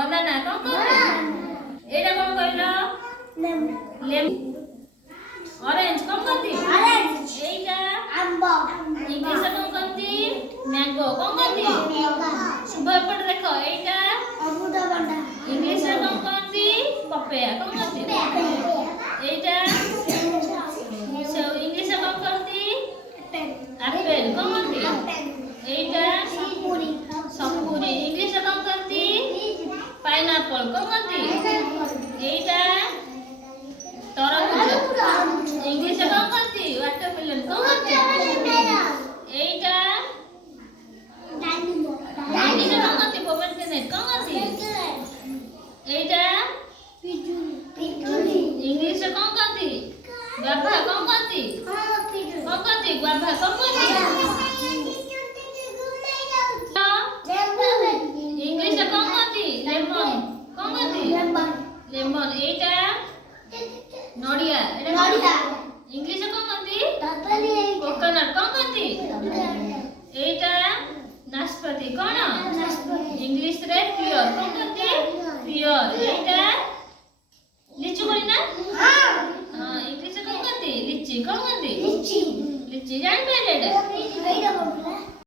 बनाना कौन कहती एटा कौन कहलो लेमन ऑरेंज कौन कहती एटा आंबो इंग्लिश कौन कहती मैंगो कौन कहती शुभ एपट देखो एटा अमृतभंडा इंग्लिश कौन कहती पपया कौन कहती एटा सो इंग्लिश कौन कहती एप्पल कौन कहती एटा सपुरी इंग्लिश कौन कहती पाइनएप्पल कौन कहती एटा तरबूज इंग्लिश कौन कहती वाटरमेलन कौन कहती एटा इंग्लिश कौन कहती पोमेग्रेनेट कौन कहती एटा इंग्लिश कौन कहती गुआवा कौन कहती गुआवा कौन कहती इंग्लिश कौन कहती लेमन कौन कहती लेमन एटा नडिया एटा इंग्लिश कौन कहती कोकोनट कौन कहती एटा नाशपाती कौन इंग्लिश रे पियर कौन कहती पियर एटा लिचू कोई ना हां इंग्लिश कौन कहती लिची कौन कहती लिची जान पे एटा